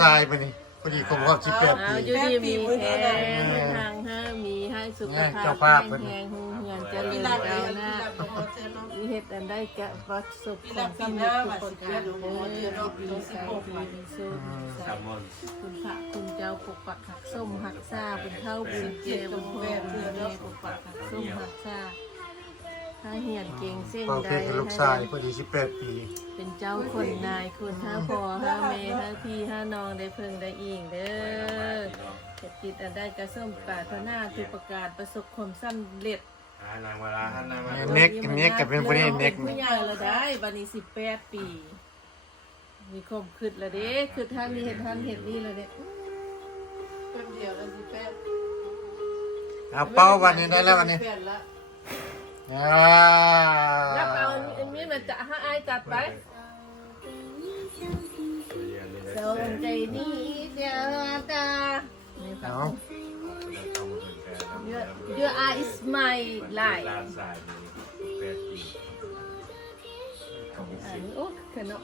ชายไปนี่พอดีครบรอบ18 ปี อยู่ดีมีแข็งทางให้มีให้สุขภาพแข็งแรงเงินเจริญก้าวหน้ามีเหตุอันได้แก่ประสบความสำเร็จทุกประการดีใจดีสุขคุณพระคุณเจ้าปกปักหักส้มหักซาเป็นเท่าบุญเจ้าบุญแม่บุญแม่ปกปักหักส้มหักซาถ้าเหียนเก่งเส้น เป่า ใด เค้กกับลูกชายพอดี18 ปี เป็นเจ้าคนนายคุณห้าพ่อห้าแม่ห้าพี่ห้าน้องได้เพิ่งได้อิงเด้อเจ็บจิตอันได้กระส้มปรารถนาทุกประการประสบความสำเร็จ นางเวลาท่านนางมา เน็กกับเป็นคนนี้เน็ก ผู้ใหญ่แล้วได้บัดนี้18 ปี มีความคิดแล้วเด้คือท่านนี่เห็นท่านเห็นนี่แล้วเด้แป๊บเดียวแล้ว18 เอาเป้าวันนี้ได้แล้ววันนี้อ่า รับเอาอันนี้มาจะให้อายจัดไปสนใจนี่เดียวตา เอา Your eye is my light ลานสาย8 ปี อันนี้โอ้ขนาด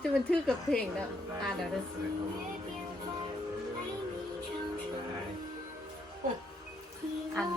จะมันทื่อกับเพลงแล้วเดี๋ยวอัน